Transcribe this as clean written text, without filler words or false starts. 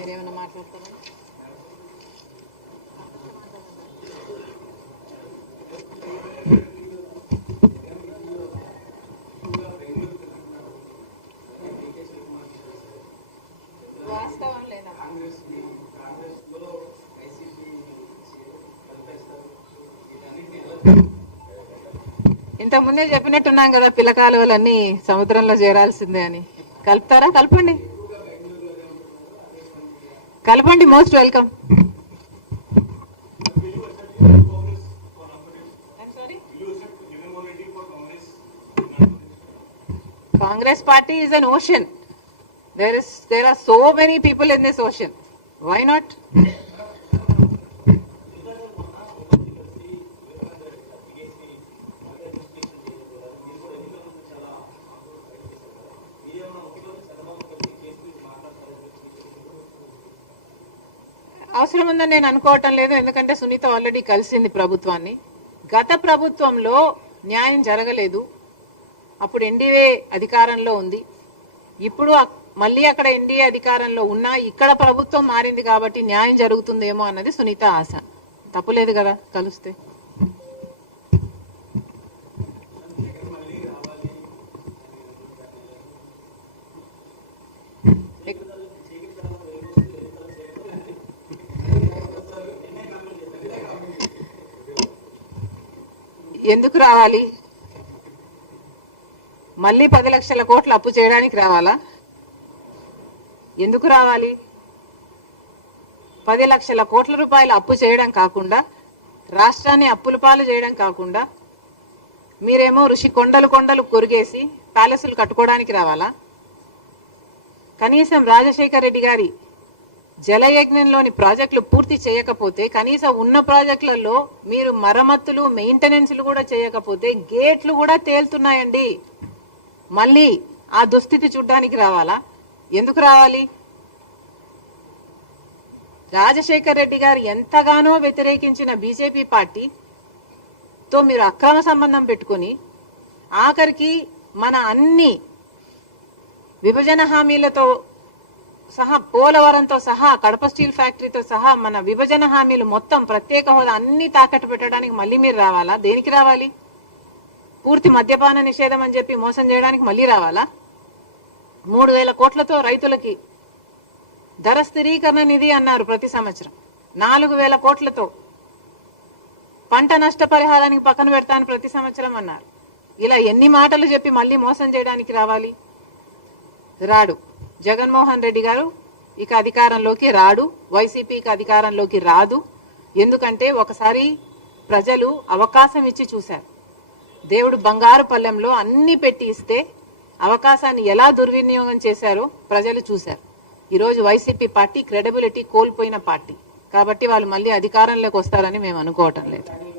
మీరేమైనా మాట్లాడతారా? వాస్తవం లేదా? ఇంతకుముందే చెప్పినట్టున్నాం కదా, పిల్లకాలువలన్నీ సముద్రంలో చేరాల్సిందే అని. కలుపుతారా? కలపండి, కలపండి. Most welcome. Congress party is an ocean. There are so many people in this ocean. Why not? అవసరం ఉందని నేను అనుకోవటం లేదు. ఎందుకంటే సునీత ఆల్రెడీ కలిసింది ప్రభుత్వాన్ని. గత ప్రభుత్వంలో న్యాయం జరగలేదు. అప్పుడు ఎన్డీఏ అధికారంలో ఉంది. ఇప్పుడు మళ్ళీ అక్కడ ఎన్డీఏ అధికారంలో ఉన్నా ఇక్కడ ప్రభుత్వం మారింది కాబట్టి న్యాయం జరుగుతుందేమో అన్నది సునీత ఆశ. తప్పులేదు కదా కలిస్తే. ఎందుకు రావాలి? మళ్ళీ 10 లక్షల కోట్లు అప్పు చేయడానికి రావాలా? ఎందుకు రావాలి? 10 లక్షల కోట్ల రూపాయలు అప్పు చేయడం కాకుండా, రాష్ట్రాన్ని అప్పుల పాలు చేయడం కాకుండా, మీరేమో ఋషి కొండలు కొండలు కొరిగేసి ప్యాలెస్లు కట్టుకోవడానికి రావాలా? కనీసం రాజశేఖర్ రెడ్డి గారి జలయజ్ఞంలోని ప్రాజెక్టులు పూర్తి చేయకపోతే, కనీసం ఉన్న ప్రాజెక్టులలో మీరు మరమ్మతులు మెయింటెనెన్స్లు కూడా చేయకపోతే గేట్లు కూడా తేలుతున్నాయండి. మళ్ళీ ఆ దుస్థితి చూడ్డానికి రావాలా? ఎందుకు రావాలి? రాజశేఖర్ రెడ్డి గారు ఎంతగానో వ్యతిరేకించిన బీజేపీ పార్టీతో మీరు అక్రమ సంబంధం పెట్టుకుని ఆఖరికి మన అన్ని విభజన హామీలతో సహా, పోలవరంతో సహా, కడప స్టీల్ ఫ్యాక్టరీతో సహా మన విభజన హామీలు మొత్తం, ప్రత్యేక హోదా అన్ని తాకట్టు పెట్టడానికి మళ్ళీ మీరు రావాలా? దేనికి రావాలి? పూర్తి మద్యపాన నిషేధం అని చెప్పి మోసం చేయడానికి మళ్ళీ రావాలా? 3,000 కోట్లతో రైతులకి ధర స్థిరీకరణ నిధి అన్నారు ప్రతి సంవత్సరం. 4,000 కోట్లతో పంట నష్టపరిహారానికి పక్కన పెడతాను ప్రతి సంవత్సరం అన్నారు. ఇలా ఎన్ని మాటలు చెప్పి మళ్ళీ మోసం చేయడానికి రావాలి? రాడు. జగన్మోహన్ రెడ్డి గారు ఇక అధికారంలోకి రాడు. వైసీపీకి అధికారంలోకి రాదు. ఎందుకంటే ఒకసారి ప్రజలు అవకాశం ఇచ్చి చూశారు. దేవుడు బంగారు పల్లెంలో అన్ని పెట్టి ఇస్తే అవకాశాన్ని ఎలా దుర్వినియోగం చేశారో ప్రజలు చూశారు. ఈరోజు వైసీపీ పార్టీ క్రెడిబిలిటీ కోల్పోయిన పార్టీ కాబట్టి వాళ్ళు మళ్ళీ అధికారంలోకి వస్తారని మేము అనుకోవటం లేదు.